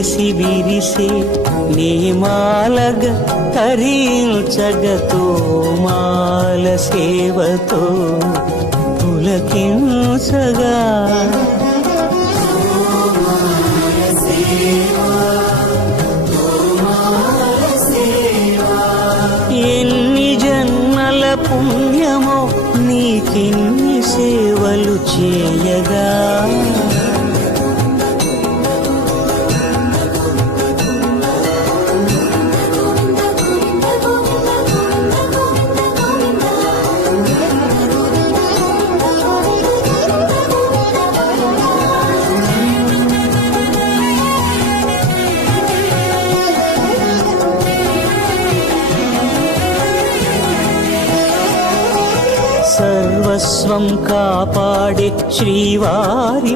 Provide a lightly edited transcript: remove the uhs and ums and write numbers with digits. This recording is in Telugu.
విరిసి విరిసే నేమాలగ తరించగతో మాల సేవతో పులకించగా ఎన్ని జన్మల పుణ్యమో నీకిన్ని సేవలు చేయగా సర్వస్వం కాపాడే శ్రీవారి